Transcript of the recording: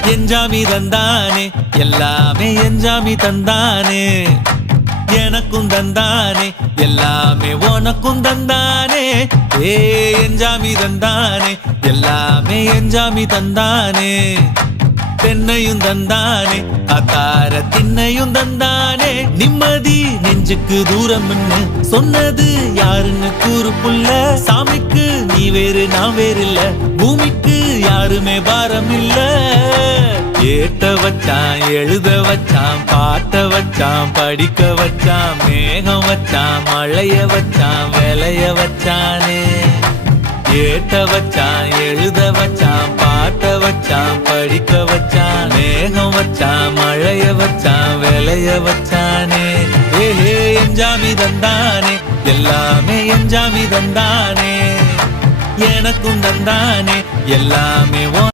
எஞ்சாமி தந்தானே எல்லாமே எஞ்சாமி தந்தானே எனக்கும் தந்தானே எல்லாமே உனக்கும் தந்தானே ஏ எஞ்சாமி தந்தானே எல்லாமே எஞ்சாமி தந்தானே தென்னையும் தந்தானே அத்தார திண்ணையும் தந்தானே நிம்மதி நெஞ்சுக்கு தூரம் சொன்னது யாருன்னு கூறு புள்ள சாமிக்கு நீ வேறு நான் வேறு இல்ல பூமிக்கு யாருமே பாரம் இல்ல ஏட்ட வச்சான் எழுத வச்சான் பாட்ட வச்சான் படிக்க வச்சான் மேகம் வச்சான் மழைய வச்சான் விளைய வச்சானே ஏட்ட வச்சான் எழுத வச்சான் பாட்ட வச்சான் படிக்க வச்சான் மேகம் வச்சான் மழைய வச்சான் விளைய வச்சானே ஏஹே எஞ்சாமி தந்தானே எல்லாமே எஞ்சாமி தந்தானே எனக்கும் தந்தானே எல்லாமே